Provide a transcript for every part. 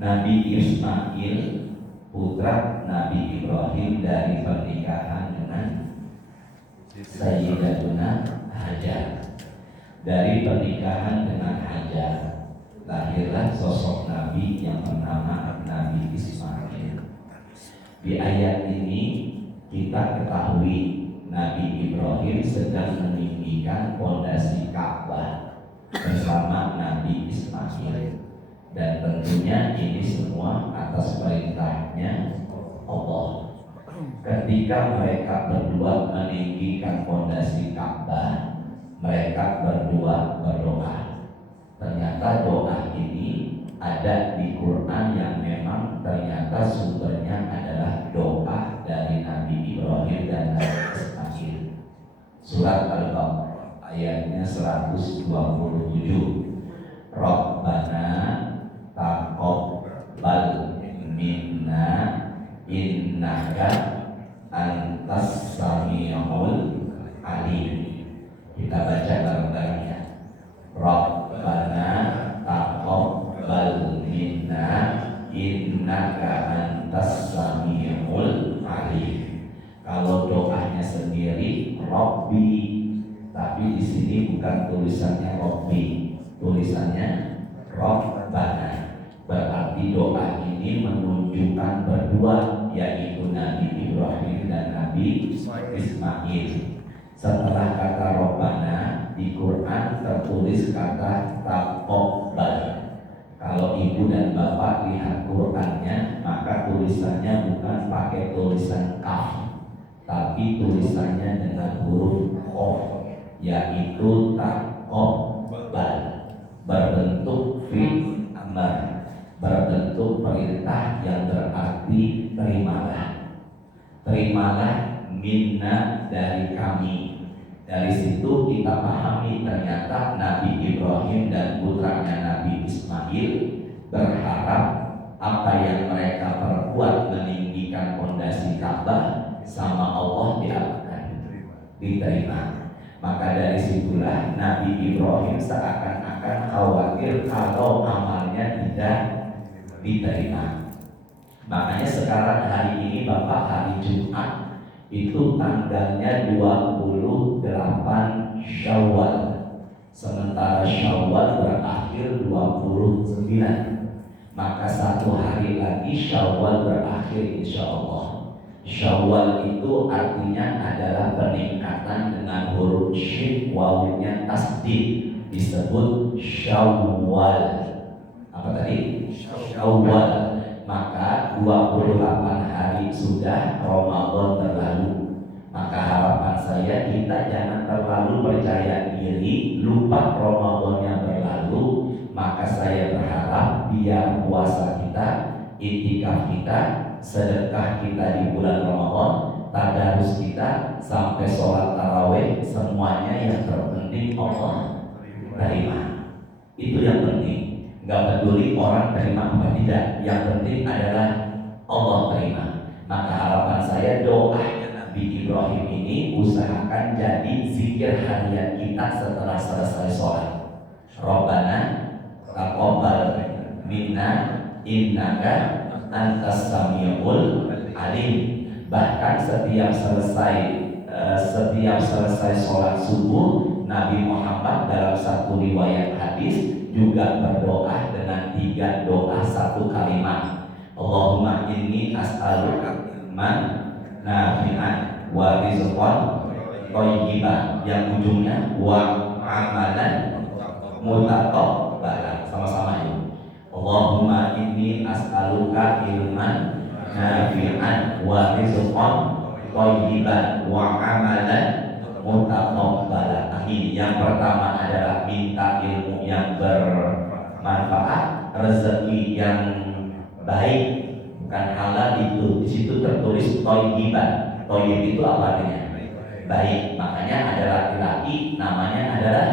Nabi Ismail putra Nabi Ibrahim dari pernikahan dengan Sayyidatuna Hajar. Dari pernikahan dengan Hajar lahirlah sosok Nabi yang bernama Nabi Ismail. Di ayat ini kita ketahui Nabi Ibrahim sedang meninggikan fondasi Ka'bah bersama Nabi Ismail, dan tentunya ini semua atas perintahnya Allah. Ketika mereka berdua meninggikan fondasi Ka'bah, mereka berdua berdoa. Ternyata doa ini ada di Quran yang memang ternyata sumbernya adalah doa dari Nabi Ibrahim dan Nabi Ismail. Surat Al-Baqarah ayatnya 127. Rabbana taqabbal minna innaka antas samiul alim. Kita baca bareng-bareng ya. Rabbana taqabbal minna innaka antas samiul alim. Kalau doanya sendiri Rabbi, tapi di sini bukan tulisannya Rabbi, tulisannya Rabbana. Berarti doa ini menunjukkan berdua, yaitu Nabi Ibrahim dan Nabi Ismail. Setelah kata Rabbana di Quran tertulis kata taqabbal. Kalau ibu dan bapak lihat Qurannya, maka tulisannya bukan pakai tulisan kaf, tapi tulisannya dengan huruf qaf, yaitu taqabbal, berbentuk fi'il amr, berbentuk perintah yang berarti terimalah. Terimalah minna dari kami. Dari situ kita pahami ternyata Nabi Ibrahim dan putranya Nabi Ismail berharap apa yang mereka perbuat meninggikan fondasi Ka'bah sama Allah diapakan? Diterima. Maka dari situlah Nabi Ibrahim seakan-akan khawatir kalau amalnya tidak diterima. Makanya sekarang hari ini Bapak, hari Jumat itu tanggalnya 28 Syawal, sementara Syawal berakhir 29. Maka satu hari lagi Syawal berakhir insya Allah. Syawal itu artinya adalah peningkatan dengan huruf shin, wawunya tasdid, disebut Syawal. Apa tadi? Syawal. Maka 28 hari sudah Ramadan berlalu. Maka harapan saya kita jangan terlalu percaya diri, lupa Ramadannya berlalu. Maka saya berharap biar puasa kita, iktikaf kita, sedekah kita di bulan Ramadan, tadarus kita, sampai sholat tarawih, semuanya yang terpenting Allah terima. Itu yang penting. Gak peduli orang terima apa tidak, yang penting adalah Allah terima. Maka harapan saya doanya Nabi Ibrahim ini usahakan jadi zikir harian kita setelah selesai sholat. Rabbana taqabbal minna innaka antas samiul alim. Bahkan setiap selesai sholat subuh, Nabi Muhammad dalam satu riwayat hadis juga berdoa dengan 3 doa satu kalimat. Allahumma inni as'aluka ilman nafi'an wa rizqan thayyiban, yang ujungnya wa amalan mutaqabbalan. Sama-sama ya. Allahumma inni as'aluka ilman nafi'an wa rizqan thayyiban wa amalan mutaqabbalan. Amin. Yang pertama adalah minta ilmu yang bermanfaat, rezeki yang baik, bukan halal itu. Di situ tertulis thayyiban. Thayyib itu apa artinya? Baik. Makanya ada laki-laki namanya adalah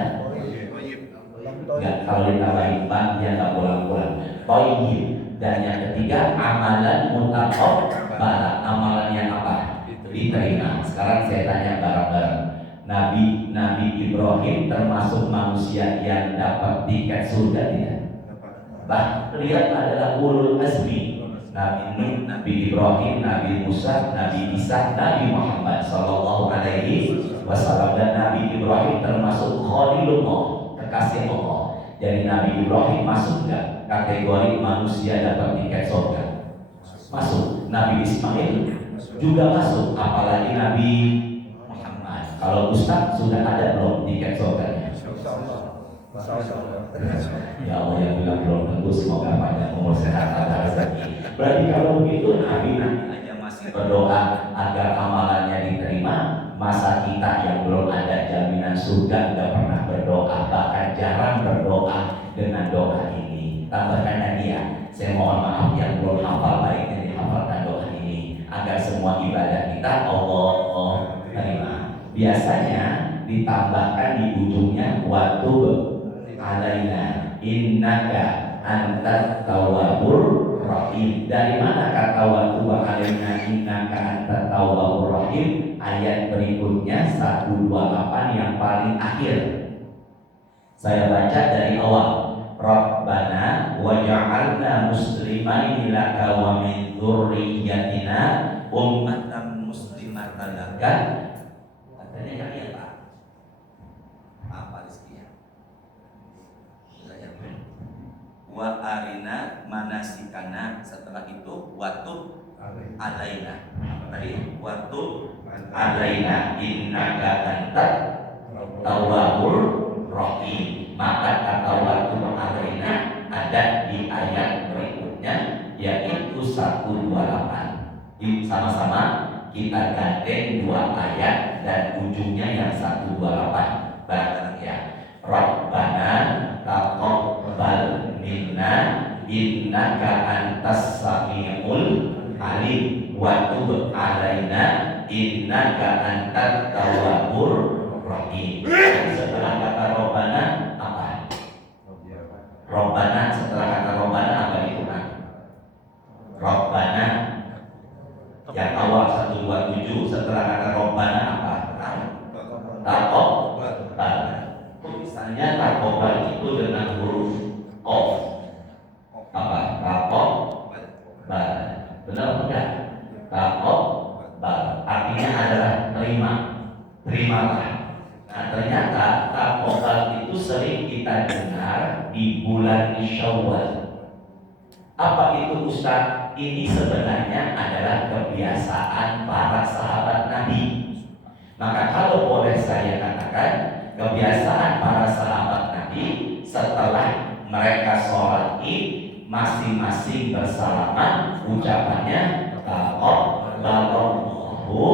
enggak, kalau ditambahin ban dia enggak pulang-pulang. Thayyib. Dan yang ketiga amalan mutaqabbalan. Amalan yang apa? Diterima. Sekarang saya tanya bareng-bareng. Nabi Ibrahim termasuk manusia yang dapat tiket surga tidak? Beliau adalah ulul azmi, Nabi Nuh, Nabi Ibrahim, Nabi Musa, Nabi Isa, Nabi Muhammad Sallallahu Alaihi Wasallam. Dan Nabi Ibrahim termasuk Khalilullah, kekasih Allah. Jadi Nabi Ibrahim masuk nggak kategori manusia dapat tiket surga? Masuk. Nabi Ismail juga masuk, apalagi Nabi Muhammad. Kalau Ustaz sudah ada belum tiket surganya? Ya Allah, yang bilang belum tentu, semoga panjang umur sehat ada rezeki. Berarti kalau begitu Nabi aja masih berdoa agar amalannya diterima, masa kita yang belum ada jaminan surga nggak pernah berdoa, bahkan jarang berdoa dengan doa ini. Tambahkan dia, saya mohon maaf yang belum hafal, baiknya dihafalkan doa ini agar semua ibadah kita Allah terima. Biasanya ditambahkan di ujungnya waktu alaina innaka antat tawwabur rahim. Dari mana kata waktu alaina innaka antat tawwabur rahim? Ayat berikutnya 128 yang paling akhir. Saya baca dari awal. Rabbana waj'alna muslimaini laka wa min dzurriyyatina ummatan muslimatan laka. Katanya yang iya Pak. Apa rezekinya? Wa arina manasikana. Setelah itu waktu alaina. Tadi waktu alaina innaka antat tawwabur rahim. Maka kata waktu alaina ada di ayat berikutnya, yaitu 128. Sama-sama kita gandeng dua ayat dan ujungnya yang 128. Bareng ya. Rabbana taqabbal minna innaka antas samiul alim wa tub alaina innaka antat tawwabur rahim. Setelah kata Rabbana apa? Rabbana, setelah kata Rabbana apa itu kan? Rabbana yang awal 127, setelah kata Rabbana apa? Taqabbal. Tulisannya taqabbal itu dengan huruf qaf. Apa? Taqabbal. Benar enggak? Taqabbal artinya adalah terima, terimalah. Nah ternyata taqabbal itu sering kita dengar di bulan Syawal. Apa itu Ustaz? Ini sebenarnya adalah kebiasaan para sahabat Nabi. Maka kalau boleh saya katakan, kebiasaan para sahabat Nabi setelah mereka sholat Id masing-masing bersalaman, ucapannya taqabbalallahu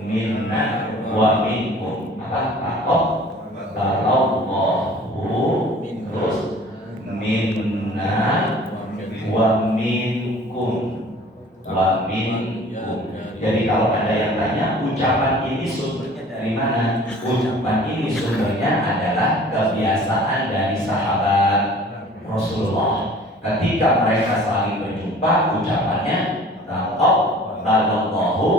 minna wa minkum. Apa? Taqabbalallahu terus minna wa minkum wa minkum. Jadi kalau ada yang tanya ucapan ini sumbernya dari mana? Ucapan ini sumbernya adalah kebiasaan dari sahabat Rasulullah. Ketika mereka saling berjumpa, ucapannya taqabbalallahu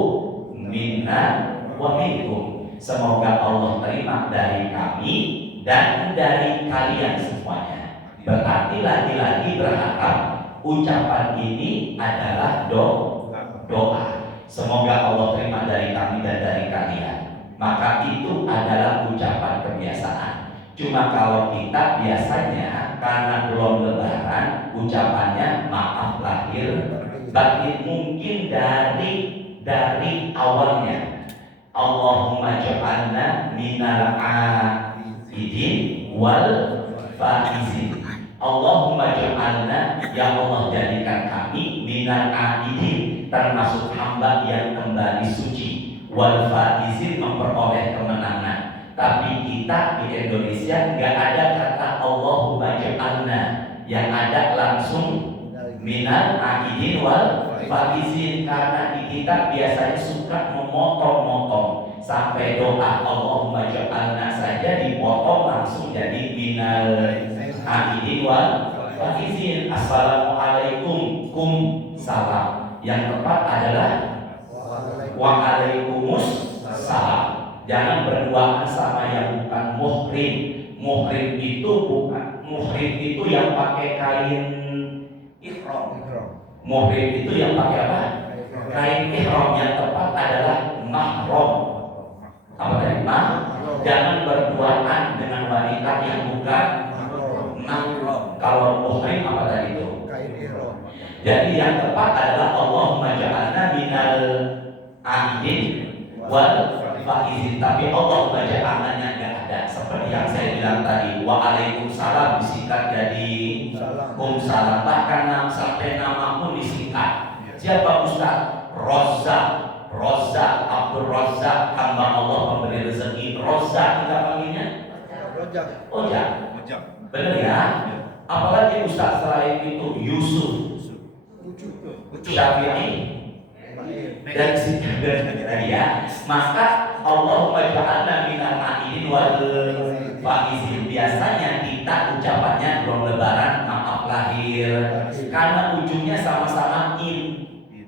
minna wa minkum. Semoga Allah terima dari kami dan dari kalian semuanya. Berarti lagi-lagi berharap ucapan ini adalah doa. Semoga Allah terima dari kami dan dari kalian. Maka itu adalah ucapan kebiasaan. Cuma kalau kita biasanya karena belum lebaran, ucapannya maaf lahir batin, mungkin dari awalnya Allahumma ja'alna minal aidin wal faizin. Allahumma ja'alna, ya Allah jadikan kami minal aidin, termasuk hamba yang kembali suci, wal faizin, memperoleh kemenangan. Tapi kita di Indonesia nggak ada kata Allahumma ja'alna, yang ada langsung minal aidin wal faizin. Karena di kita biasanya suka memotong-motong sampai doa Allahumma ja'alna saja dipotong langsung jadi minal aidin wal faizin. Assalamualaikum, kum salam. Yang tepat adalah waalaikumsalam. Jangan berduaan sama yang bukan muhrim. Muhrim itu bukan, muhrim itu yang pakai kain Muhrim itu yang pakai apa? Kain ihram. Yang tepat adalah mahram. Apa tadi? Jangan berduaan dengan wanita yang bukan mahram. Kalau muhrim apa tadi itu? Kain ihram. Jadi yang tepat adalah Allahumma ja'alna minal aidin wal faizin. Tapi Allahumma ja'alna nggak ada. Seperti yang saya bilang tadi, waalaikumsalam disingkat jadi salam. Bahkan sampai nama pun disingkat. Siapa Ustaz? Rozak Abdul Rozak, hamba Allah pemberi rezeki. Rozak kita panggilnya Ojak. Benar ya? Apalagi Ustaz selain itu Yusuf, Syafi'i dan tadi ya. Maka Allahumma ja'alna minal aidin wal faizin. Biasanya kita ucapannya belum lebaran, maaf lahir, karena ujungnya sama-sama in.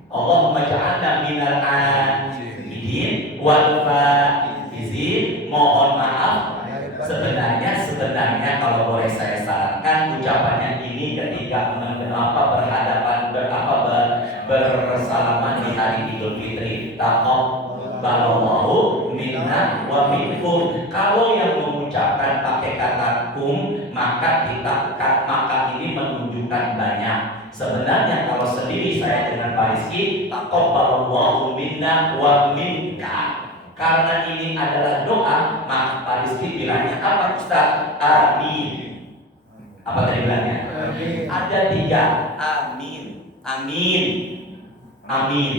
Allahumma ja'alna minal aidin wal faizin. Mohon maaf. Sebenarnya kalau boleh saya sarankan, ucapannya ini ketika bersalaman di hari Idul Fitri. Taqabbalallahu minna wa minkum. Kalau yang mengucapkan pakai kata kum, maka ini menunjukkan banyak. Sebenarnya kalau sendiri saya dengan Pak Rizky, taqabbalallahu minna wa minka. Karena ini adalah doa, maka Pak Rizky bilangnya apa Ustaz? Amin. Apa tadi bilangnya? Amin. Ada 3. Amin.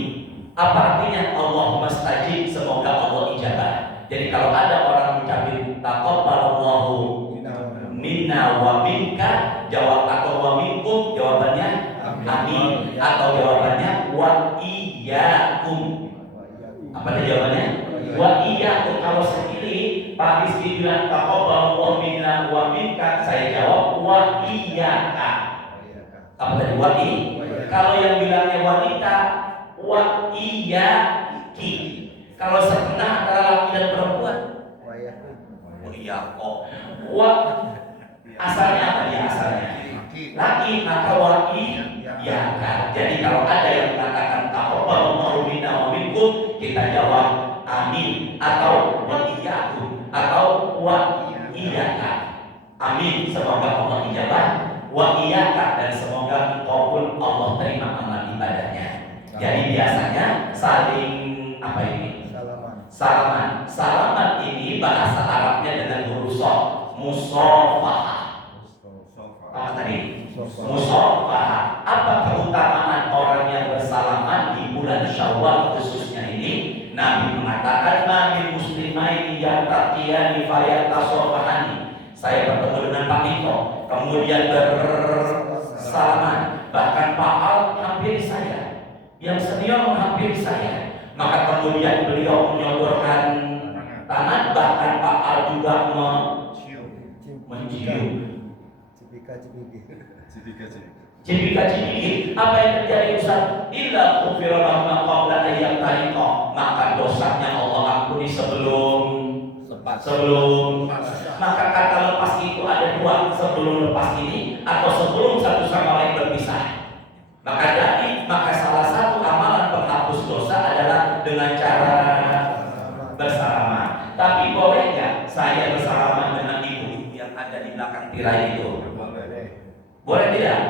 Apa artinya? Allahumma stajib, semoga Allah ijabah. Jadi kalau ada orang mengucapkan taqabbalallahu minna wa minka, jawab atau wa minkum, jawabannya amin. Atau jawabannya wa iyyakum. Apa tadi jawabannya? Wa iyyakum. Kalau sendiri Pak Rizky bilang taqabbalallahu minna wa minka, saya jawab wa iyyaka. Apa tadi? Wa i. Kalau yang bilangnya wanita, wa iyyaki. Kalau setengah antara laki dan perempuan, wa iyyako. Wa asalnya apa dia? Asalnya laki, maka wa iyyaka. Jadi kalau ada yang mengatakan taqabbalallahu minna wa minkum, kita jawab amin atau wa iyyakum atau wa iyyaka. Amin, semoga Allah ijabah. Wa iyyaka, dan semoga engkau pun Allah terima amal ibadahnya. Jadi biasanya saling apa ini? Salaman ini bahasa Arabnya dengan huruf so. Musafahah. Apa tadi? Musafahah. Apa keutamaan orang yang bersalaman di bulan Syawal khususnya ini? Nabi mengatakan nabi muslimaini yataqiyani fayatasafahani. Saya bertemu dengan Pak Niko, kemudian bersalaman. Bahkan Pak Al hampiri saya, yang senior menghampiri saya. Maka kemudian beliau menyodorkan tangan, bahkan Pak Al juga mencium. Cipika-cipiki. Apa yang terjadi Ustaz? Illa ghufira lahu ma qabla an yaqtariqa. Maka dosanya Allah ampuni sebelum. Maka kata lepas itu ada 2, sebelum lepas ini atau sebelum satu sama lain berpisah. Maka salah satu amalan penghapus dosa adalah dengan cara bersalaman. Tapi boleh nggak saya bersalaman dengan ibu yang ada di belakang tirai itu? Boleh tidak?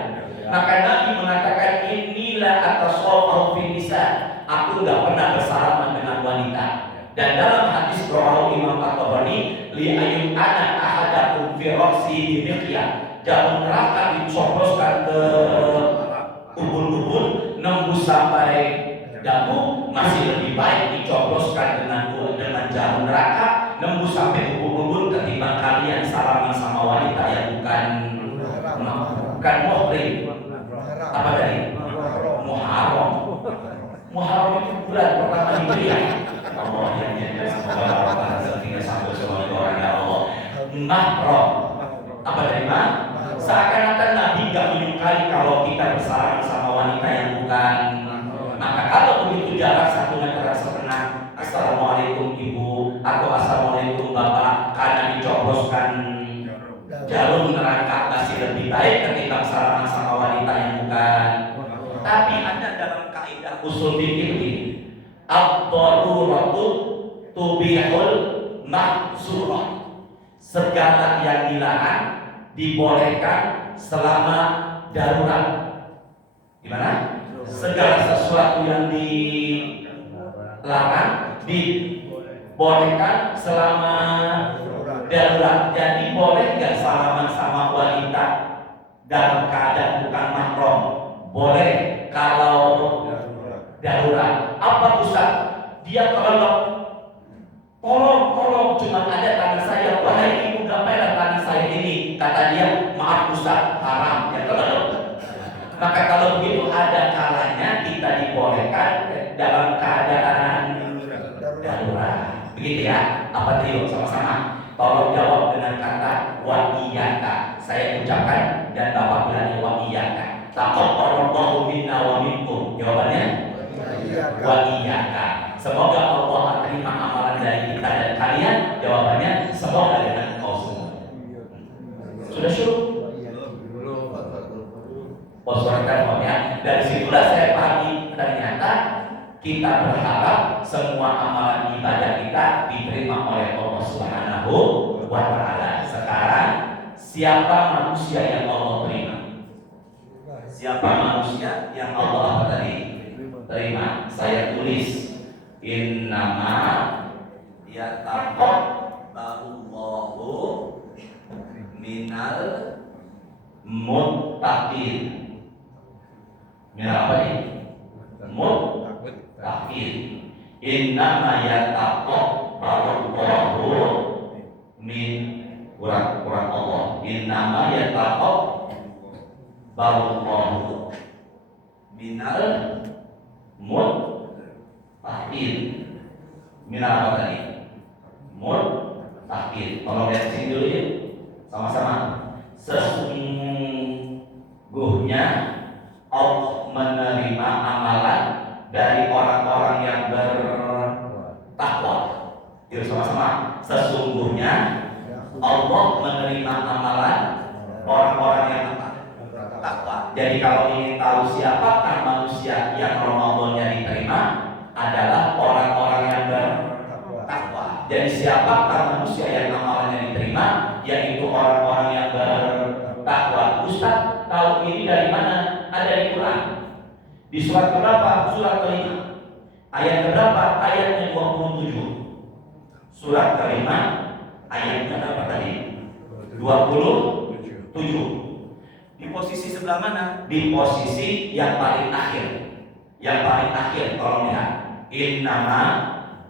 Maka Nabi mengatakan inilah atasawwuf fi nisa. Aku nggak pernah bersalaman dengan wanita. Dan dalam hadis rawahu Imam At-Tabrani, li ayyun ana ahadakum fi ra'si bimiqyah. Jarum neraka dicobroskan ke ubun-ubun nembus sampai dagu, masih lebih baik dicobroskan dengan jarum neraka nembus sampai ubun-ubun ketimbang kalian salaman sama wanita yang bukan muhrim. Apa tadi? Muharram. Muharram itu bulan pertama Hijriah. Allah yang semoga barokah rezeki sampai semua orang ya Allah. Mahram. Apa tadi mah? Seakan-akan Nabi nggak menyukai kalau kita bersalaman sama wanita yang bukan. Maka kalau begitu jarak 1 meter setengah, assalamualaikum ibu atau assalamualaikum bapak, karena dicobroskan jarum neraka, masih lebih baik ketika bersalaman sama wanita yang bukan Tapi ada dalam kaidah usul fikih begini, ad-daruratu tubihul mahzurah. Segala yang dilarang dibolehkan selama darurat. Gimana? Segala sesuatu yang dilarang dibolehkan selama darurat. Jadi boleh nggak salaman sama wanita dalam keadaan bukan mahram? Boleh kalau darurat. Apa Ustaz? Dia kalau tolong cuma ada tangan saya, wahai ibu gapailah tangan saya ini, kata dia, maaf Ustaz, haram. Ya kalau maka kalau begitu ada kalanya kita dibolehkan dalam keadaan darurat. Begitu ya? Apa trio sama-sama? Tolong jawab dengan kata wa iyyaka. Saya ucapkan dan Bapak bilang wa iyyaka. Taqabbalallahu minna wa minkum. Jawabannya wa iyyaka. Semoga Allah terima amalan dari kita dan kalian. Jawabannya semoga dengan kau semua. Sudah syukur? Suara telepon ya. Dari situlah saya pahami ternyata kita berharap semua amalan ibadah kita diterima oleh Allah Subhanahu wa Ta'ala. Sekarang siapa manusia yang Allah terima? Siapa manusia yang Allah apa tadi? Terima. Saya tulis innama yataqabbalullahu minal muttaqin. Minal apa ini? Muttaqin. Innama yataqabbalullahu min kurang Allah. Innama yataqabbalullahu minal muttaqin. Minal apa tadi? Muttaqin. Tolong lihat sini dulu ya. Sama-sama. Sesungguhnya Allah menerima amalan dari orang-orang yang bertakwa. Yuk sama-sama. Sesungguhnya Allah menerima amalan orang-orang yang takwa. Jadi kalau ingin tahu siapakah manusia yang Ramadannya diterima, adalah orang-orang yang bertakwa. Jadi siapakah manusia yang amalannya diterima? Yaitu orang-orang yang bertakwa. Ustaz, tahu ini dari mana? Ada di Quran. Di surat berapa? Surat kelima. Ayat berapa? Ayatnya 27. Surat kelima, ayatnya berapa tadi? 27. Di posisi sebelah mana? Di posisi yang paling akhir. Yang paling akhir, tolong lihat. Innama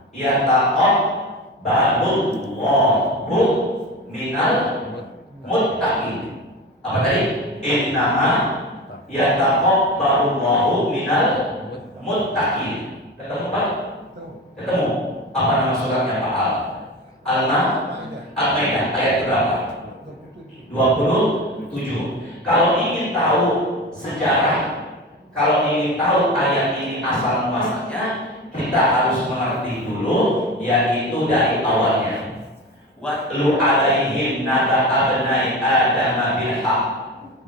yataqabbalullahu minal muttaqin. Apa tadi? Innama yataqabbalullahu minal muttaqin. Ketemu Pak? Ketemu. Apa nama suratnya Pak Al? Al-Maidah ayat berapa? 27. Kalau ingin tahu sejarah, kalau ingin tahu ayat ini asal muasalnya, kita harus mengerti dulu, yaitu dari awalnya. Watlu alaihim naba abnai Adam bil haq.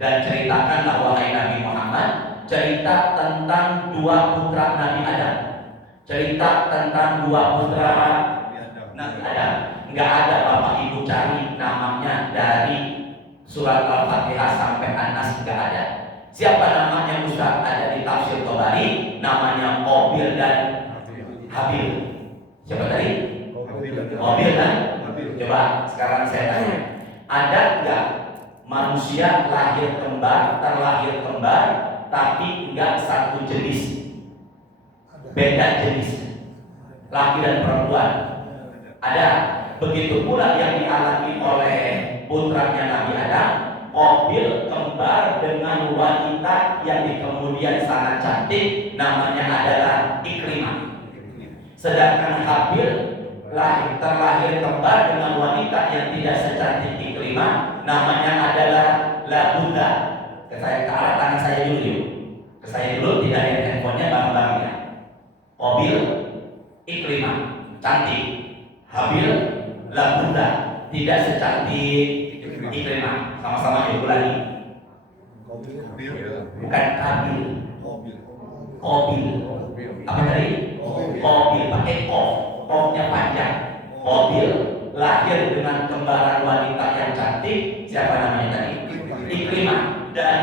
Dan ceritakanlah wahai Nabi Muhammad, cerita tentang dua putra Nabi Adam. Cerita tentang dua putra Nabi Adam. Enggak ada Bapak Ibu cari namanya dari surat Al-Fatihah sampai An-Nas, enggak ada. Siapa namanya Ustaz? Ada di tafsir Tabari, namanya Qabil dan Habil. Siapa tadi? Qabil dan Habil. Coba sekarang saya tanya, ada enggak manusia lahir kembar, terlahir kembar, tapi enggak satu jenis, beda jenis, laki dan perempuan? Ada. Begitu pula yang dialami oleh putranya Nabi Adam, Qabil kembar dengan wanita yang di kemudian sangat cantik, namanya adalah Ikrimah. Sedangkan Habil terlahir kembar dengan wanita yang tidak secantik Ikrimah, namanya adalah Labuda. Ke arah tangan saya dulu yuk. Ke saya dulu, tidak ada handphonenya, bareng-barengnya. Qabil, Ikrimah, cantik. Habil, Labuda, tidak secantik Ikrimah. Sama-sama yuk lagi. Bukan Kabil. Qabil. Apa tadi? Qabil pakai kof. Kofnya panjang. Qabil lahir dengan kembaran wanita yang cantik. Siapa namanya tadi? Ikrimah. Dan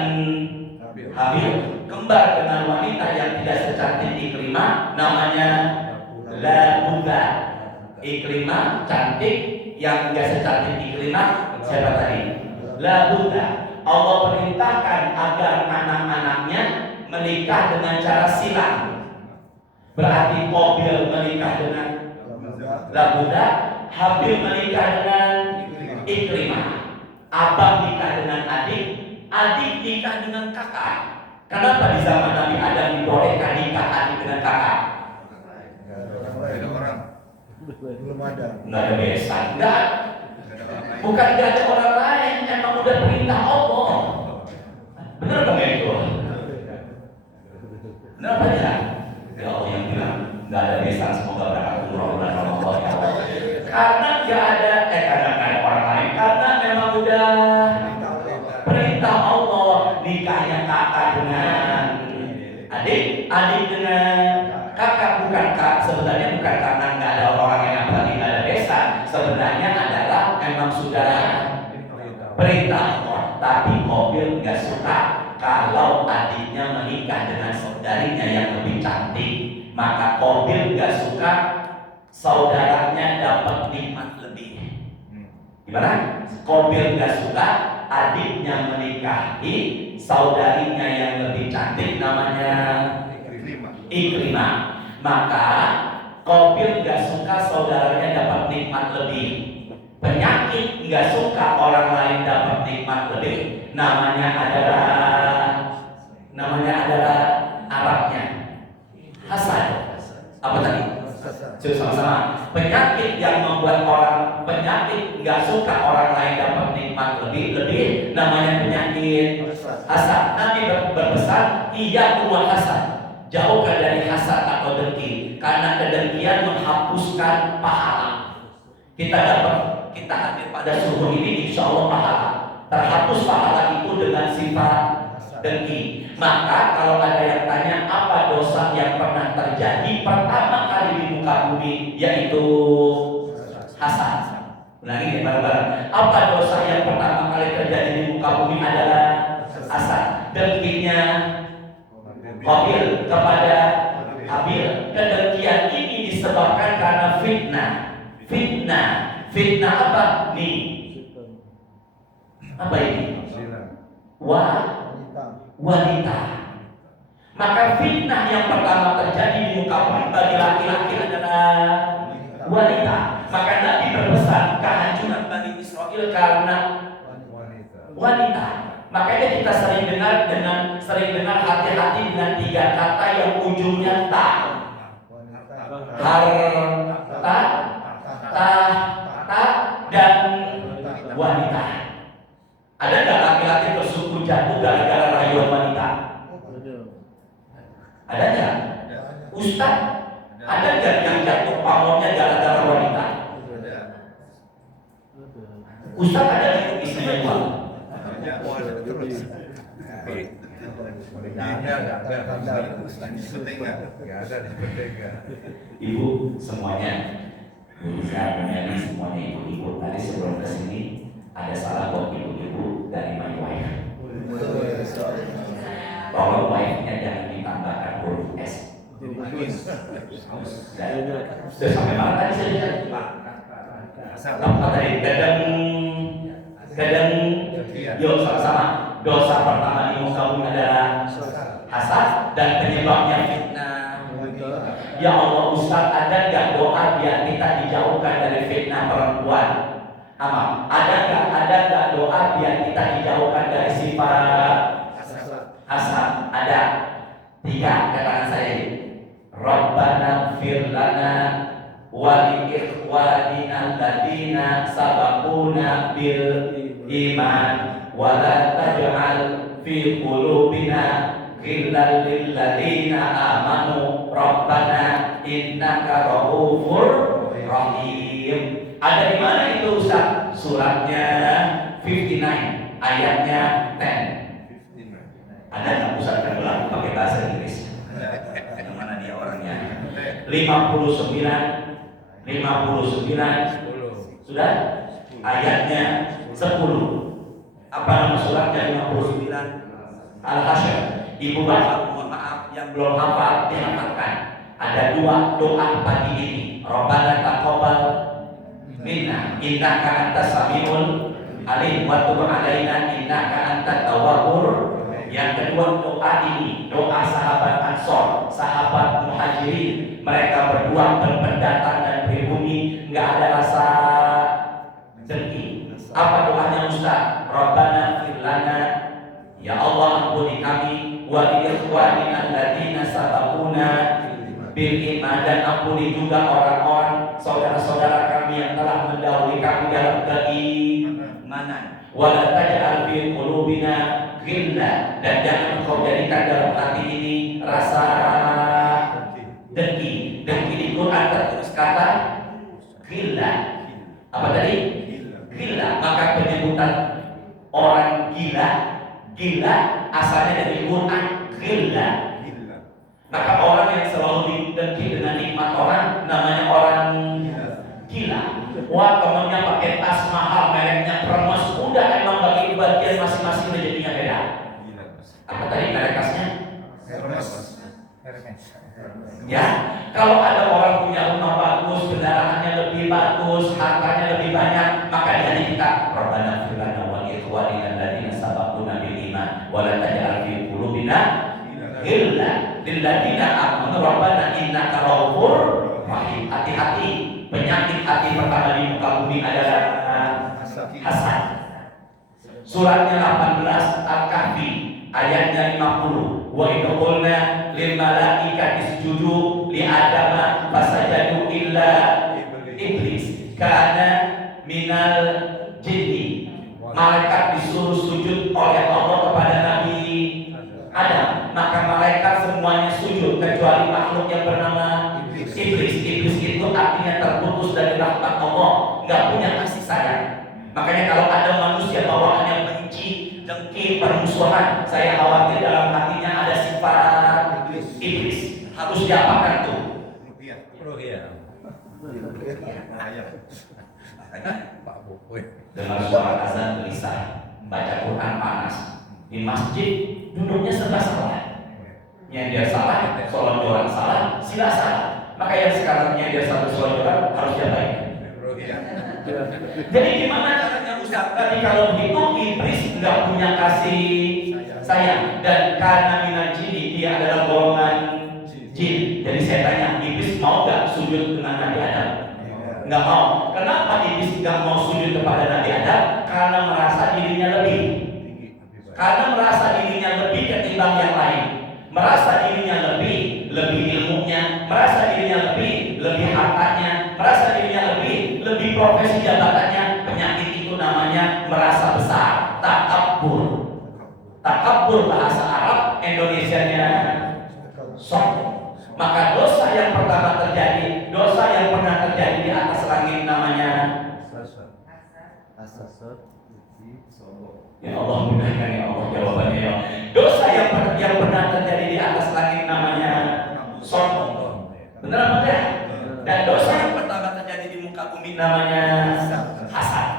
Habil kembar dengan wanita yang tidak secantik Ikrimah, namanya Labuda. Ikrimah cantik, yang tidak secantik Ikrimah siapa tadi? Labuda. Allah perintahkan agar anak-anaknya menikah dengan cara silang. Berarti Qabil menikah dengan Labuda, Habil menikah dengan Ikrimah, abang nikah dengan adik, adik nikah dengan kakak. Kenapa di zaman Nabi Adam dibolehkan nikah adik dengan kakak? Belum ada. Nggak ada besan, nggak. Bukan nggak ada orang lain, emang udah perintah Allah. Benar dong ya itu? Benar apa ya? Ya Allah yang bilang nggak ada besan, semoga berangkat umroh bulan Ramadan ya Allah. Karena nggak ada, karena nggak ada orang lain, karena memang udah perintah Allah. Nikahnya kakak dengan adik, adik dengan kakak. Bukan kak, sebenarnya bukan karena nggak ada orang yang apalagi nggak ada besan. Sebenarnya adalah memang sudah perintah Allah. Tapi Qabil nggak suka kalau adiknya menikah dengan saudarinya yang lebih cantik. Maka Qabil nggak suka saudaranya dapat nikmat lebih. Gimana? Qabil nggak suka adiknya menikahi saudarinya yang lebih cantik, namanya Ikrimah. Maka Qabil nggak suka saudaranya dapat nikmat lebih. Penyakit nggak suka orang lain dapat nikmat lebih. Namanya adalah Arabnya hasad. Apa tadi? Sama-sama. Penyakit yang membuat orang, penyakit nggak suka orang lain dapat nikmat lebih, namanya penyakit hasad. Nabi berpesan, iya kuat hasad, jauhkan dari hasad atau dengki, karena kedengkian menghapuskan pahala. Kita hadir pada subuh ini, insya Allah pahala terhapus pahala itu dengan sifat dengki. Maka kalau ada yang tanya apa dosa yang pernah terjadi pertama kali di muka bumi, yaitu hasad. Ulangi bareng-bareng. Apa dosa yang pertama kali terjadi di muka bumi adalah hasad. Dengkinya Qabil kepada Habil. Kedengkian ini disebabkan karena fitnah. Fitnah apa? Nih. Apa ini? Wanita. Maka fitnah yang pertama terjadi di muka bumi bagi laki-laki adalah wanita. Maka Nabi berpesan kehancuran Bani Israel karena wanita. Makanya kita sering dengar hati-hati dengan 3 kata yang ujungnya ta. Harta, tahta, dan wanita. Ada nggak laki-laki tersuku jatuh gara-gara rayuan wanita? Ada nggak? Ustaz, ada nggak yang jatuh pamornya gara-gara wanita? Ustaz ada nggak istimewa? Ibu semuanya, saya menyanyi semuanya ibu-ibu. Tadi sebelum kesini ada salah buat ibu-ibu dari my wife. Tolong wife-nya jangan ditambahkan huruf S. Sudah sampai mana tadi saya lihat? Apa tadi? Kadang yuk sama-sama. Dosa pertama di muka bumi adalah hasad dan penyebabnya fitnah. Ya Allah Ustaz, ada nggak doa biar kita dijauhkan dari fitnah perempuan? Amal. Ada nggak doa biar kita dijauhkan dari sifat hasad? Ada. 3 katakan saya ini. Rabbana ighfir lana wa li ikhwanina alladziina sabaquna bil iman wa la taj'al fi qulubina ghillan lil ladziina amanu rabbana innaka ra'ufur rahim. Ada di mana itu Ustaz? Suratnya 59 ayatnya 10. Ada nggak Ustaz yang berlaku pakai bahasa Inggris? Yang mana dia orangnya? 59 sudah? Ayatnya 10. Apa nama suratnya 59? Al-Hasyr. Ibu bapak mohon maaf yang belum hafal dihafalkan. Ada 2 doa pagi ini. Rabbana taqabbal minna innaka antas samiul alim wa tub alaina innaka antat tawwabur. Yang kedua doa ini, doa sahabat Ansor, sahabat Muhajirin. Mereka berdua berpendatang dan pribumi, nggak ada rasa dengki. Apa doanya Ustaz? Rabbana fir lana, ya Allah ampuni kami, wa li ikhwanina alladziina sabaquna bil iman, dan ampuni juga orang-orang saudara-saudara kami yang telah mendahului kami dalam keimanan. Wa la taj'al fi qulubina ghilla, dan jangan engkau jadikan dalam hati ini rasa dengki. Dengki di Quran tertulis kata ghilla. Apa tadi? Ghilla. Maka penyebutan orang gila asalnya dari Quran ghilla. Maka orang yang selalu dengki dengan nikmat orang namanya orang gila. Wah, temannya pakai tas mahal, mereknya Hermes, udah emang bagi bagian masing-masing rezekinya beda. Apa tadi merek tasnya? Hermes. Ya, kalau ada orang punya rumah bagus, kendaraannya lebih bagus, hartanya lebih banyak, maka di hati kita Rabbana fir lana wa li ikhwanina alladziina sabaquna bil iman wa la taj'al fi qulubina ghillan lil ladziina amanu rabbana innaka ra'ufur rahim. Hati-hati, penyakit hati pertama di muka bumi adalah hasad. Suratnya 18 Al-Kahfi ayatnya 50. Wa idh qulna lil malaikati isjudu li adama fasajadu illa iblis kana minal jinni. Malaikat disuruh sujud oleh Allah kepada Nabi Adam, maka malaikat semuanya sujud kecuali makhluk yang bernama iblis. Iblis itu artinya terputus dari rahmat Allah, nggak punya kasih sayang. Makanya kalau ada manusia bawaannya benci, dengki, permusuhan, saya khawatir dalam hatinya ada sifat iblis. Harus diapakan tuh? Dengar suara azan gelisah, baca Quran panas, di masjid duduknya serba salah. Nyender salah, selonjoran salah, sila salah. Maka yang sekarang nyender satu selonjoran harus diapain? Jadi gimana caranya Ustaz? Tadi kalau begitu iblis nggak punya kasih sayang, dan karena minal jinni, dia adalah golongan jin. Jadi saya tanya, iblis mau nggak sujud dengan Nabi Adam? Nggak mau. Kenapa iblis nggak mau sujud kepada Nabi Adam? Karena merasa dirinya lebih. Karena merasa dirinya lebih ketimbang yang lain. Merasa dirinya lebih ilmunya, merasa dirinya lebih hartanya, merasa dirinya lebih profesi jabatannya. Penyakit itu namanya merasa besar, takabbur. Takabbur bahasa Arab, Indonesianya sombong. Maka dosa yang pertama terjadi, dosa yang pernah terjadi di atas langit namanya ya Allah, mudahkan ya Allah jawabannya ya. Dosa yang pernah terjadi di atas langit namanya sombong. Benar apa enggak? Dan dosa yang pertama terjadi di muka bumi namanya hasad.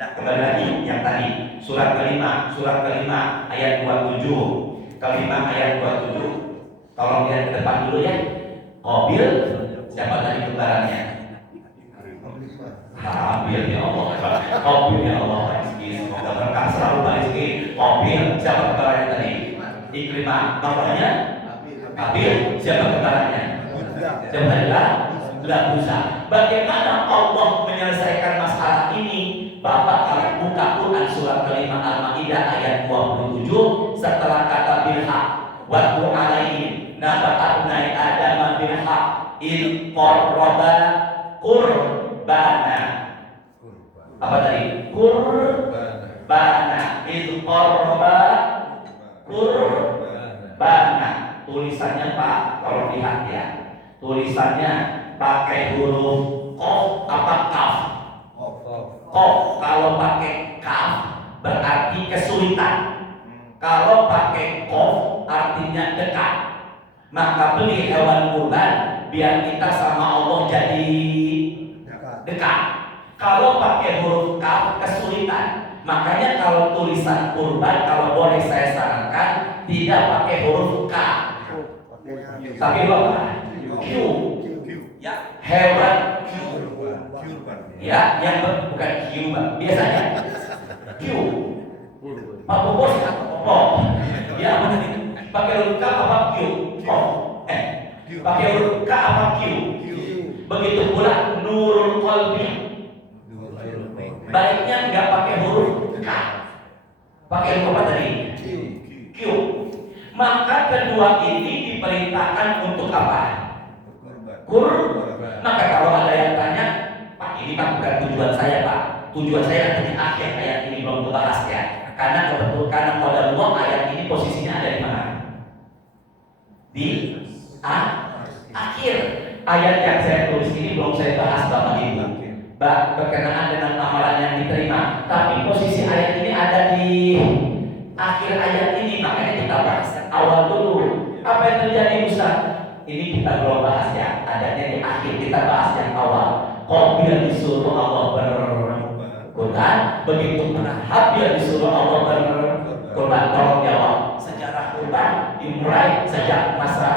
Nah, kembali lagi yang tadi surat kelima ayat 27. Kelima ayat 27. Tolong lihat ke depan dulu ya. Qabil siapa tadi kembarannya? Qabil ya Allah. Qabil ya Allah. Semoga berkah selalu Pak Rizky. Qabil siapa kembarannya tadi? Ikrimah. Namanya Qabil siapa kembarannya? Siapa tadi lah? Labusa. Bagaimana Allah menyelesaikan masalah ini? Bapak kalau buka Quran surat kelima Al-Maidah ayat 27 setelah kata bilhaq wa alaihim naba'atnai adama bilhaq il qarraba qurbana. Apa tadi? Qurbana il qarraba qurbana. Tulisannya Pak, kalau lihat ya, tulisannya pakai huruf qaf apa kaf? Qaf. Kalau pakai kaf berarti kesulitan. Kalau pakai kof artinya dekat. Maka beli hewan kurban biar kita sama Allah jadi dekat. Kalau pakai huruf kaf kesulitan. Makanya kalau tulisan kurban, kalau boleh saya sarankan tidak pakai huruf K, tapi apa? Q. Ya, hewan Q. Ya, yang bukan Q, biasanya Q. Pak Bos oh, ya mana nih? Pakai huruf K apa Q? Oh, pakai huruf K apa Q? Begitu pula nurul qalbi. Baiknya nggak pakai huruf K, pakai huruf apa tadi? Q. Maka kedua ini diperintahkan untuk apa? Maka kalau ada yang tanya, Pak ini Pak bukan tujuan saya Pak. Tujuan saya nanti akhir ayat ini belum dibahas ya. Karena karena pada Allah ayat ini posisinya ada di mana? Di akhir ayat yang saya tulis ini belum saya bahas Bapak Ibu. Berkenaan dengan amalan yang diterima, tapi posisi ayat ini ada di akhir ayat ini, makanya kita bahas awal dulu. Apa yang terjadi Ustaz? Ini kita belum bahas ya, adanya di akhir, kita bahas yang awal. Qabil disuruh Allah berkurban, begitu pernah Habil disuruh Allah berkurban. Tolong jawab, sejarah kurban dimulai sejak masa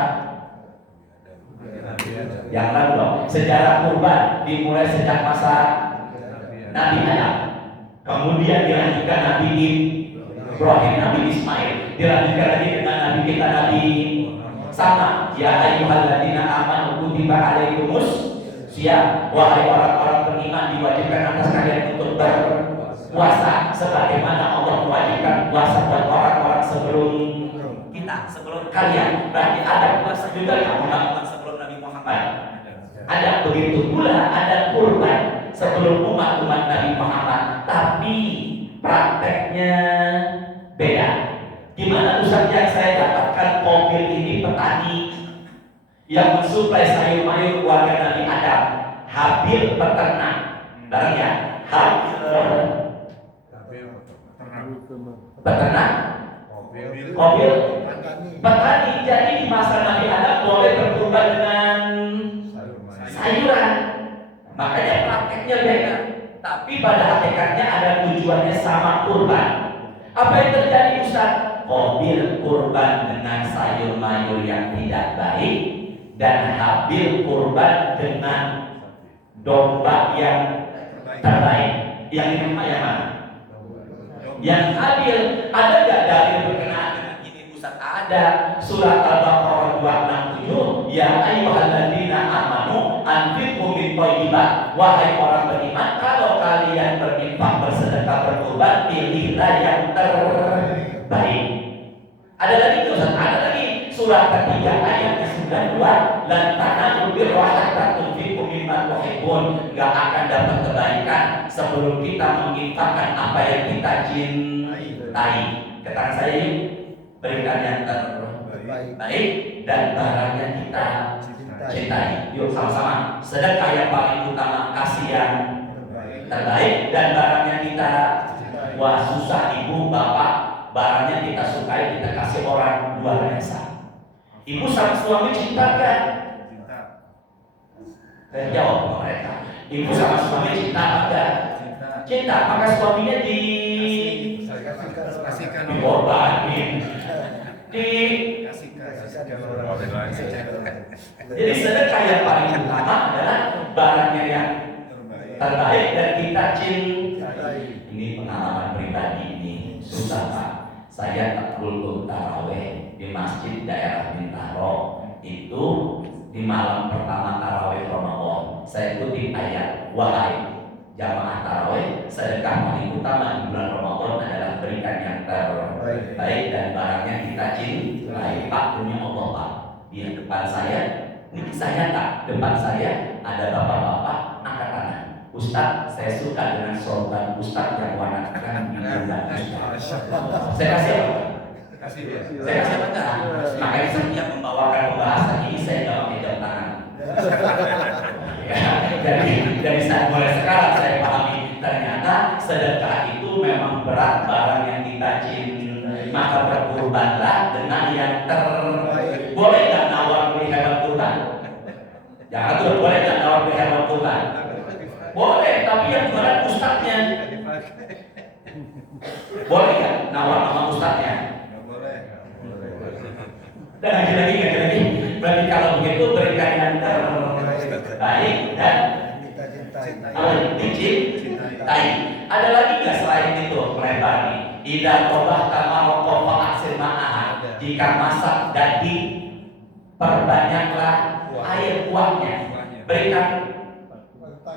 yang lalu. Sejarah kurban dimulai sejak masa Nabi Adam, kemudian dilanjutkan Nabi Ibrahim, Nabi Ismail, dilanjutkan lagi dengan Nabi kita Nabi sama. Ya ayyuhalladzina amanu kutiba alaikumus syiyam, wahai orang-orang beriman diwajibkan atas kalian untuk berpuasa sebagaimana Allah mewajibkan puasa buat orang-orang sebelum kita, sebelum kalian. Berarti ada puasa juga ya Muhammad sebelum Nabi Muhammad. Ada, begitu pula ada kurban sebelum umat Nabi Muhammad, tapi prakteknya beda. Gimana Ustaz yang saya dapatkan mobil ini petani yang mensuplai sayur mayur keluarga Nabi Adam, Habil peternak, barang ya, Habil peternak, Qabil petani. Jadi di masa Nabi Adam boleh berkurban dengan sayuran, makanya prakteknya beda. Tapi pada hakikatnya ada tujuannya sama, kurban. Apa yang terjadi Ustaz? Qabil kurban dengan sayur mayur yang tidak baik, dan Habil kurban dengan domba yang terbaik. Yang ini yang mana? Yang Habil. Ada gak dalil berkenaan dengan ini Ustaz? Ada. Surat Al-Baqarah 267. Ya ayyuhalladzina amanu anfiqu min thayyibat. Wahai orang beriman, kalau kalian berinfak, bersedekah, berkurban, pilihlah yang terbaik. Ada lagi Ustaz? Ada lagi. Surat ketiga ayat ke-92. Lan tanalul birra hatta tunfiqu mimma tuhibbun. Enggak akan dapat kebaikan sebelum kita menginfakkan apa yang kita cintai. Katakan saya, berikan yang terbaik dan barangnya kita cintai. Yuk sama-sama. Sedekah yang paling utama, kasih yang terbaik, dan barangnya kita wah susah ibu bapak, barangnya kita sukai, kita kasih orang luar biasa. Ibu sama suami cinta kan? Saya jawab mereka. Ibu sama suami cinta kan? Cinta, maka suaminya dikorbanin, jadi sedekah yang paling utama adalah barangnya yang terbaik dan kita cintai. Ini pengalaman pribadi, ini susah Pak. Saya tak kultum taraweh di masjid daerah Bintaro. Itu di malam pertama taraweh Ramadan, saya ikuti ayat, wahai jamaah taraweh, sedekah paling utama di bulan Ramadan adalah berikan yang terbaik dan barangnya kita cintai. Pak, punya Allah Pak. Di depan saya, ini saya tak, depan saya ada bapak-bapak angkat tangan. Ustaz, saya suka dengan sorban Ustaz yang warna merah. Saya kasih apa? Saya kasih apa enggak? Makanya saya membawakan pembahasan ini, saya nggak pakai jam tangan. Dari saat mulai sekarang saya pahami ternyata sedekah itu memang berat barang yang kita cintai. Maka Jangan tuh boleh nggak nawar PH Tuhan? Boleh, tapi yang jualan ustadznya. Boleh nggak nawar sama ustadznya? Dan lagi. Berarti kalau begitu berikan yang terbaik dan dicintai. Ada lagi nggak selain itu melebar nih? Ida tobah tamaroko fa'aksir ma'ah. Jika masak daging, perbanyaklah air kuahnya. Berikan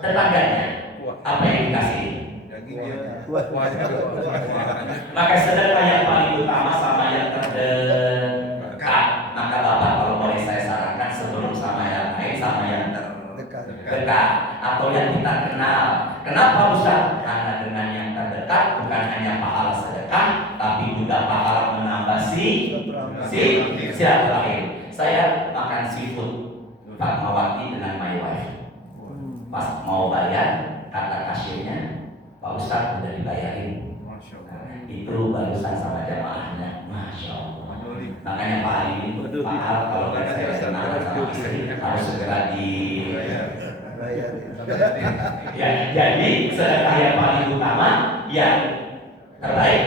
tetangganya. Apa yang dikasih? Maka sedekah yang paling utama sama yang terdekat. Maka Bapak kalau boleh saya sarankan sebelum sama yang lain sama yang terdekat atau yang kita kenal. Kenapa Ustaz? Karena dengan yang terdekat bukan hanya pahala sedekah, tapi juga pahala menambah silaturahim. Saya makan seafood Fatmawati dengan my wife. Pas mau bayar, kata kasirnya, Pak Ustaz udah dibayarin. Itu barusan sama jamaahnya, Masya Allah. Makanya Pak Ali itu Pak Al kalau saya kenal sama istri harus segera di ya, jadi sedekah yang paling utama yang terbaik,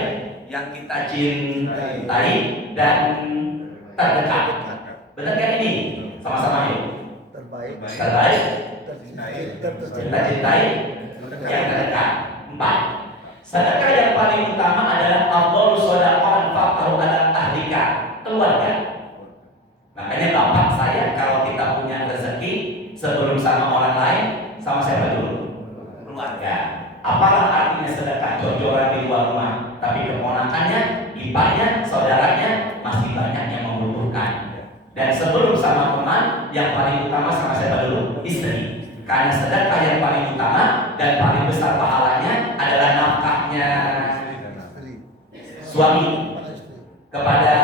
yang kita cintai dan terdekat. Benar kan ini? Sama-sama yuk. Terbaik, kita cintai, yang terdekat. 4. Sedekah yang paling utama adalah afdhalus shadaqah faqru ala ahlika, keluarga. Makanya bapak saya kalau kita punya rezeki sebelum sama orang lain, sama siapa dulu? Keluarga. Apalah artinya sedekah jor-joran di luar rumah, tapi keponakannya, iparnya, saudaranya masih banyak yang membutuhkan. Dan sebelum sama teman, yang paling utama sama siapa dulu? Istri. Karena sedekah yang paling utama dan paling besar pahalanya adalah nafkahnya suami kepada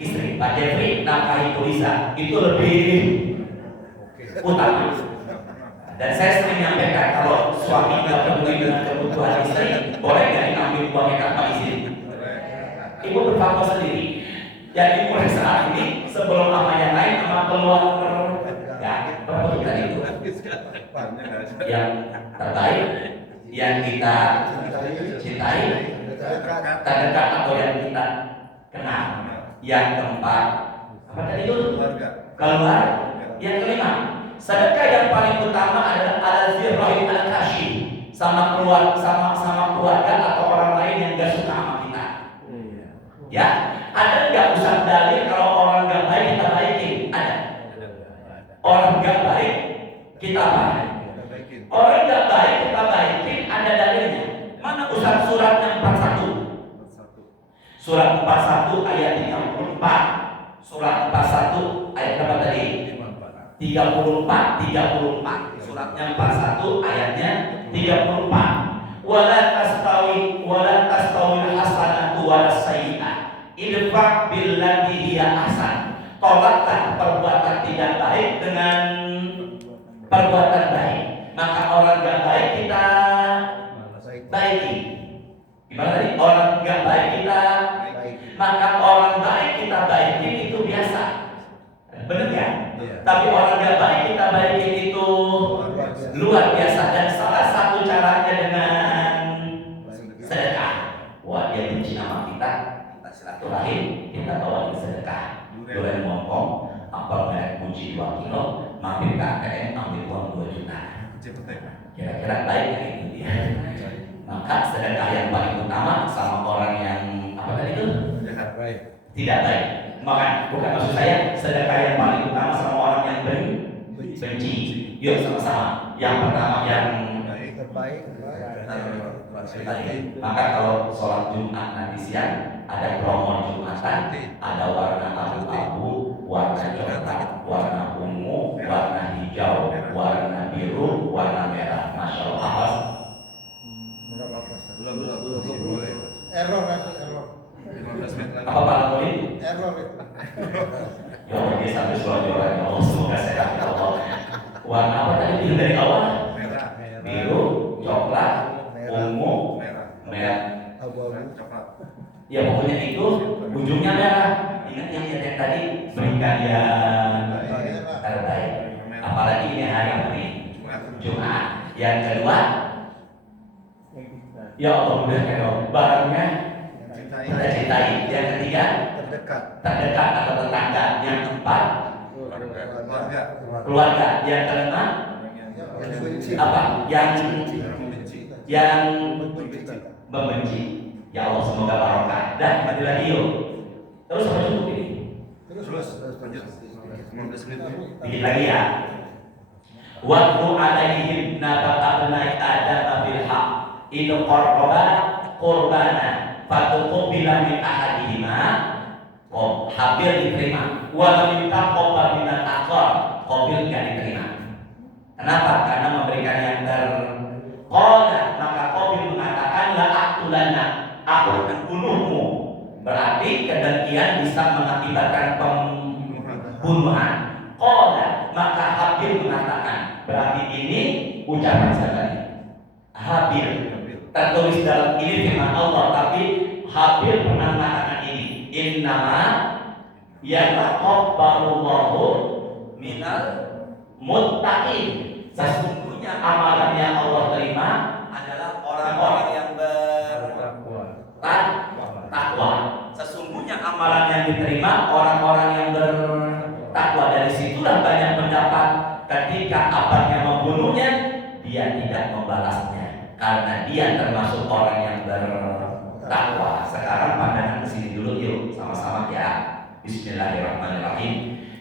istri. Pak Jeffrey nafkahi Polisa itu lebih utama. Dan saya sering menyampaikan kalau suami nggak peduli dengan kebutuhan istri, boleh nggak diambil uangnya tanpa izin? Ibu berfatwa sendiri. Jadi mulai saat ini sebelum apa yang lain sama keluar perbuatan itu yang terbaik, yang kita cintai, terdekat atau yang kita kenal. Yang keempat, apa tadi itu? Keluar. Yang kelima, sedekah yang paling utama adalah al-zirrahim al-kashi, sama keluarga atau orang lain yang gak suka sama kita. Ya, ada nggak usah dalil kalau orang nggak baik kita baikin? Ada. Orang nggak baik kita baik. Orang nggak baik kita baikin, ada dalilnya. Mana Ustaz suratnya 41? Surat 41 ayat 34. Surat 41 ayat berapa tadi? 34. Suratnya 41 ayatnya 34. Wala tastawi hasanatu wala sayyi'ah. Idfa' billati hiya ahsan. Tolaklah perbuatan tidak baik dengan perbuatan baik. Maka orang gak baik kita baiki. Gimana tadi? Orang gak baik kita, maka orang baik kita baikin itu biasa. Benar ya? Tapi orang gak baik kita baikin itu luar biasa. Dan salah satu caranya dengan sedekah. Wah, dia benci nama kita silaturahim, kita bawa ke sedekah. Jualan mompong, apel merek Muji 2 kilo, mampir ke ATM, ambil uang 2 juta. Kira-kira baik kan itu dia. Maka sedekah yang paling utama sama orang yang apa tadi itu? Tidak baik. Maka bukan maksud saya sedekah yang paling utama sama orang yang benci. Yuk sama-sama. Yang pertama yang terbaik. Maka kalau sholat Jumat nanti siang ada promo Jumatan, ada warna abu-abu, warna coklat, warna ungu, warna hijau, warna biru, warna merah. Masya Allah. Belum. Error. Apa Pak Loli? Error. Ya dia sampai suara Allah, semoga sehat Allah. Warna apa tadi dari awal? Biru, coklat, ungu, merah, ya pokoknya itu ujungnya merah. Ingat yang tadi berikan yang terbaik. Apalagi Jumat. Yang kedua, ya Allah mudahkan dong, barangnya kita cintai. Yang ketiga, terdekat atau tetangga. Yang keempat, keluarga. Yang kelima, apa? Yang membenci. Ya Allah semoga barokah. Dan mati lagi yuk. Terus apa cukup ini? Terus lanjut. 15 menit. Dikit lagi ya. Waktu alaihim nabat abnai Adam bil haq in qarraba qurbana fatuqbila min ahadihima habil diterima wa minta qoba min al-akhar qabil enggak diterima. Kenapa? Karena memberikan yang terqala, maka qabil mengatakan la aqtulanna, aku akan bunuhmu. Berarti kedengkian bisa mengakibatkan pembunuhan. Qala, maka Habil mengatakan, berarti ini ucapan siapa ini? Habil. Tertulis dalam ini firman Allah, tapi Habil pernah mengatakan ini. Innama yataqabbalullahu minal muttaqin. Sesungguhnya amalan yang Allah terima adalah orang-orang yang bertakwa. Sesungguhnya amalan yang diterima orang-orang yang bertakwa. Dari situlah banyak pendapat ketika abadnya membunuhnya, dia tidak membalasnya karena dia termasuk orang yang bertakwa. Sekarang pandangan ke sini dulu yuk, sama-sama ya. Bismillahirrahmanirrahim.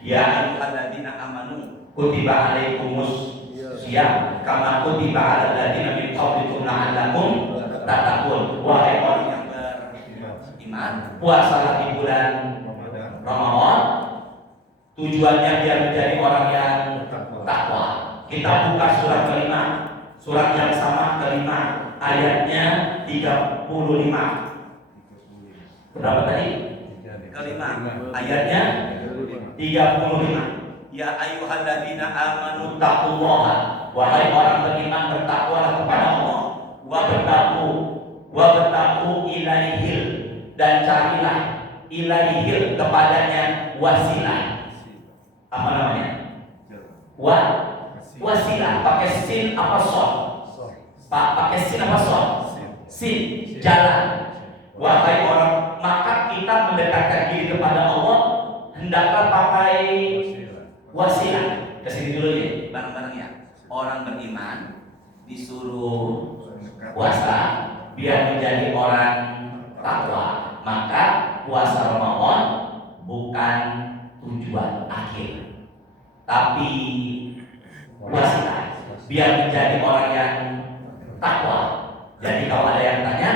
Ya ayyuhalladzina amanu kutiba alaikumus syiyam kama kutiba alal ladzina min qablikum la'allakum tattaqun. Wahai orang yang beriman, puasalah di bulan Ramadan. Tujuannya biar menjadi orang yang takwa. Kita buka surat kelima, surat yang sama kelima, ayatnya 35. Berapa tadi? Kelima, ayatnya 35. Ya ayyuhalladzina amanu taqullaha, wahai orang beriman bertakwalah kepada Allah. Wa bertakwa ilaihil, dan carilah ilaihil kepadanya wasilah. Apa namanya? Wasilah. Pakai sin apa sod? Pakai sin apa sod? Sin, jalan. Wahai orang, maka kita mendekatkan diri kepada Allah hendaklah pakai wasilah. Kesini dulu ya, bareng-bareng ya. Orang beriman disuruh puasa biar menjadi orang takwa. Maka puasa Ramadan bukan tujuan akhir, tapi wasilah biar menjadi orang yang takwa. Jadi kalau ada yang tanya,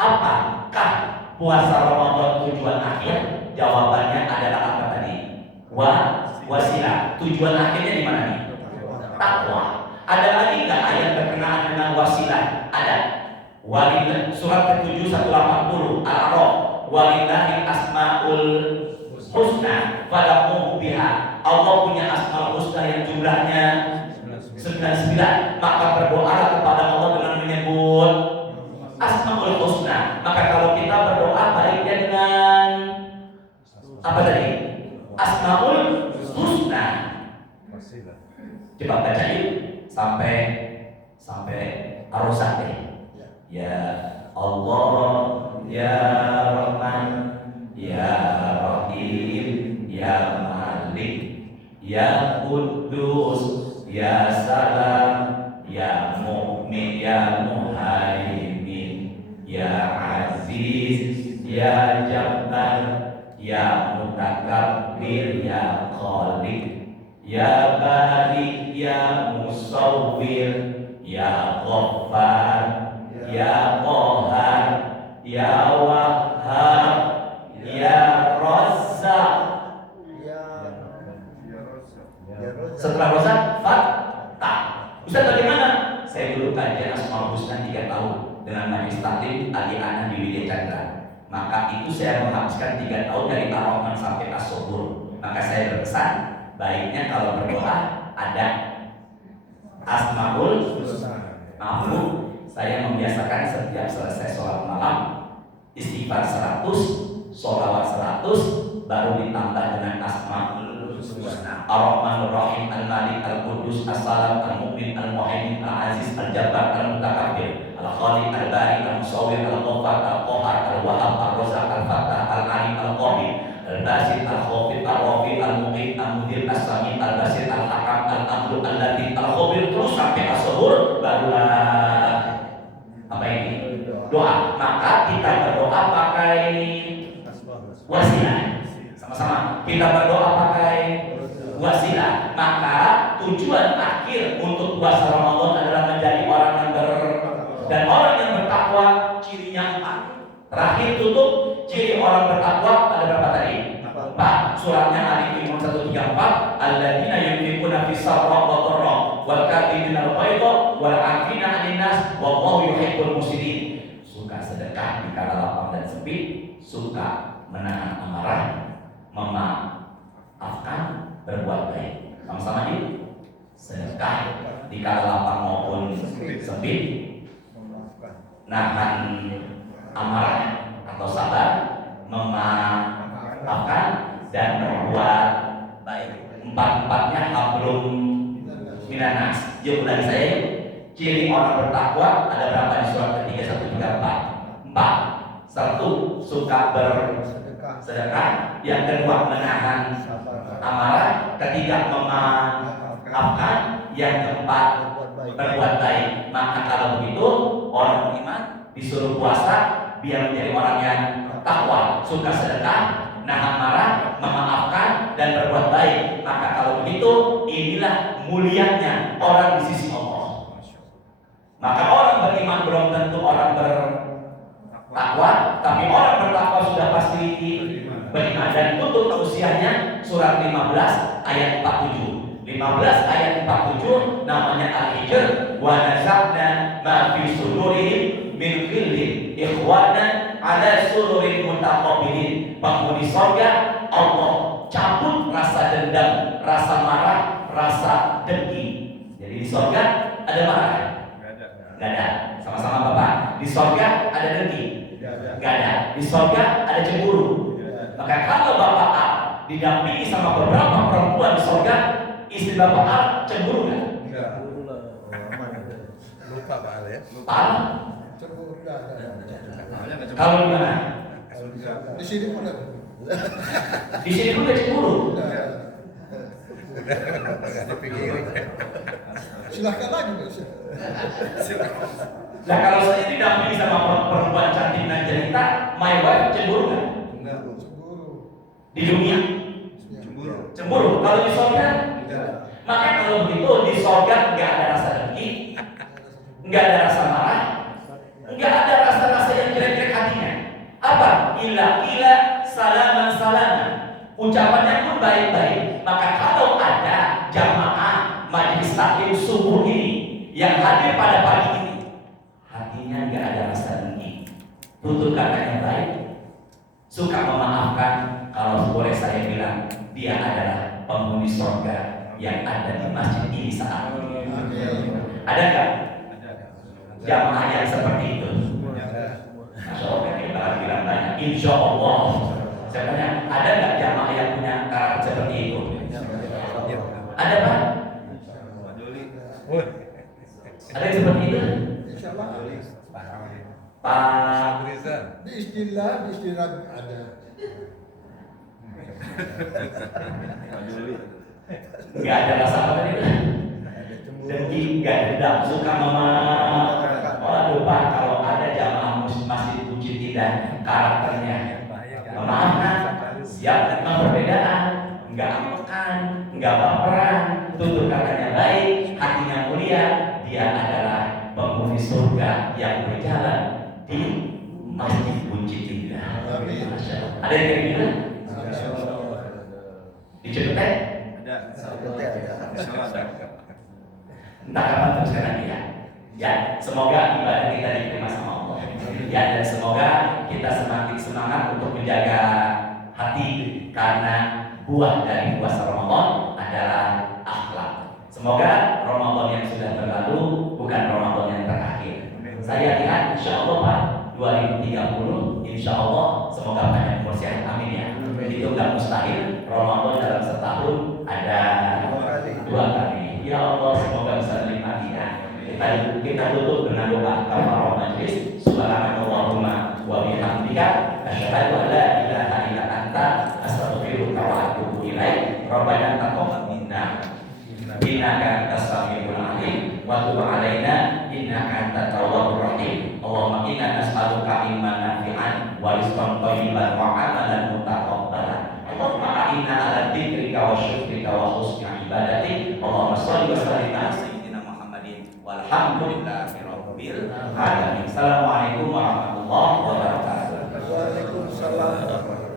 apakah puasa Ramadan tujuan akhir? Jawabannya adalah apa tadi? Wasilah. Tujuan akhirnya di mana nih? Takwa. Ada lagi nggak ayat berkenaan dengan wasilah? Ada. Walillahi surat ke-7 180 Al-A'raf. Walillahi asmaul husna fad'uhu biha. Allah punya asmaul husna yang jumlahnya 99. Maka berdoalah kepada Allah dengan menyebut asmaul husna. Maka kalau kita berdoa baiknya dengan apa tadi? Asmaul husna. Coba baca yuk sampai arosan deh. Ya Allah, ya Rahman, ya Rahim, ya Malik, ya Quddus, ya Salam, ya Mu'min, ya Muhaimin, ya Aziz, ya Jabbar, ya Mutakabbir, ya Khaliq, ya Bari, ya Musawwir, ya Ghaffar, ya Qahhar, ya Wahhab, ya Razzaq. Setelah Razzaq, Fattah. Ustaz bagaimana? Saya dulu kajian Asmaul Husna 3 tahun dengan Majlis Taklim Ali Ana di Widya Chandra. Maka itu saya menghabiskan 3 tahun dari Ar-Rahman sampai As-Sobur. Maka saya berpesan, baiknya kalau berdoa ada Asmaul Husna. Saya membiasakan setiap selesai sholat malam istighfar 100, sholawat 100, baru ditambah dengan Asmaul Husna. Ar-Rahmanur Rahim, Al-Malik, Al-Qudus, As-Salam, Al-Mu'min, Al-Muhaimin, Al-Aziz, Al-Jabbar, Al-Mutakabbir, Al-Khaliq, Al-Bari, Al-Musawwir, Al-Ghaffar, Al-Qahhar, Al-Wahhab, Ar-Razzaq, Al-Fattah, Al-Alim, Al-Qadir, Al-Basit, Al-Khafid, Al-Rafi, Al-Muqim, Al-Mudir, As-Sami, Al-Basir, Al-Hakam, Al-Amru, Al-Latif, Al-Khabir, terus sampai As-Sabur, barulah apa ini? Doa. Maka kita berdoa pakai wasilah. Sama-sama. Kita berdoa pakai wasilah. Maka tujuan akhir untuk puasa Ramadan adalah menjadi orang yang dan orang yang bertakwa cirinya 4. Terakhir tutup ciri orang bertakwa ada berapa tadi? 4. Suratnya Ali Imran 134. Alladzina yunfiquna fis sarra wa dharra wal kadhibina al-ghaidha wal 'afina 'anil nas wallahu yuhibbul muhsinin. Suka sedekah di kala lapang dan sempit, suka menahan amarah, memaafkan, berbuat baik. Sama-sama di sedekah di kala lapang maupun sempit, nahan amarah atau sabar, memaafkan dan berbuat baik. 4-4-nya hablum minanas. Yuk dari saya, ciri orang bertakwa ada berapa di surat ketiga 134? 4. 1. Suka bersedekah. Yang kedua menahan amarah. Ketiga memaafkan. Yang keempat berbuat baik. Maka kalau begitu orang beriman disuruh puasa biar menjadi orang yang takwa, suka sedekah, nahan marah, memaafkan dan berbuat baik. Maka kalau begitu inilah mulianya orang di sisi Allah. Maka orang beriman belum tentu orang bertakwa, tapi orang bertakwa sudah pasti beriman. Dan untuk usianya surat 15 ayat 47. 15 ayat 47 namanya Al-Hijr. Wa nazakna ma fi sudurihim min ghillin ikhwanan ala sururin mutaqabilin. Penghuni surga Allah cabut rasa dendam, rasa marah, rasa dengki. Jadi di surga ada marah? Gak ada. Sama-sama Bapak. Di surga ada dengki? Gak ada. Di surga ada cemburu? Maka kalau Bapak A didampingi sama beberapa perempuan di surga, istri Bapak A cemburu gak? Lupa Pak Al ya. Cemburu enggak ada. Kalau di mana? Di sini pun ada. Di sini pun ada cemburu. Enggak dipikirin. Silahkan lagi Mas. Nah kalau saya didampingi sama perempuan cantik dan jelita, my wife cemburu nggak? Enggak. Cemburu. Di dunia Cemburu. cemburu. Kalau di surga, Enggak. maka kalau begitu di surga nggak ada rasa dengki, nggak ada rasa marah, nggak ada rasa-rasa yang jelek-jelek hatinya. Apa? Ila salaman salaman. Ucapannya pun baik-baik. Maka kalau ada jamaah majelis taklim subuh ini yang hadir pada pagi ini, hatinya nggak ada rasa dengki, tutur katanya baik, suka memaafkan. Kalau boleh saya bilang, dia adalah penghuni surga yang ada di masjid ini saat ini. Ada nggak jamaah yang seperti itu? Masya Allah, kita bilang banyak. Insya Allah. Saya tanya, ada nggak jamaah yang punya karakter seperti itu? Ada Pak? Ada yang seperti itu? Insya Allah. Pak Di istilah ada. nggak ada rasa apa tadi? Ada cemburu. Dengki, nggak dendam, suka waduh Pak, kalau ada jamaah masjid Bukit Indah karakternya memaafkan, siap menerima perbedaan, nggak ampekan, nggak baperan, tutur katanya baik, hatinya mulia, dia adalah penghuni surga yang berjalan di masjid Bukit Indah. Ada yang kayak gitu? Di Cipete? Entah kapan teruskan nanti ya. Ya, semoga ibadah kita diterima sama Allah. Ya, dan semoga kita semakin semangat untuk menjaga hati, karena buah dari puasa Ramadan adalah akhlak. Semoga Ramadan yang sudah berlalu bukan Ramadan yang terakhir. Saya lihat insya Allah Pak 2030 insya Allah semoga banyak umur sehat, amin ya. Itu nggak mustahil Ramadan dalam setahun ada kita tutup dengan doa kafaratul majlis. Subhanallahumma wa bihamdika asyhadu an la ilaha illa anta astaghfiruka wa atubu ilaik. Rabbana taqabbal minna innaka antas samiul alim wa tub alaina innaka antat tawwabur rahim. Allahumma inna nas'aluka ilman nafi'an wa rizqan thayyiban wa amalan mutaqabbalan. Allahumma a'inna ala dzikrika wa syukrika wa husni ibadatik. Allahumma shalli wa sallim ala sayyidina Muhammadin walhamdulillahi rabbil alamin. Assalamualaikum warahmatullahi wabarakatuh. Waalaikumsalam.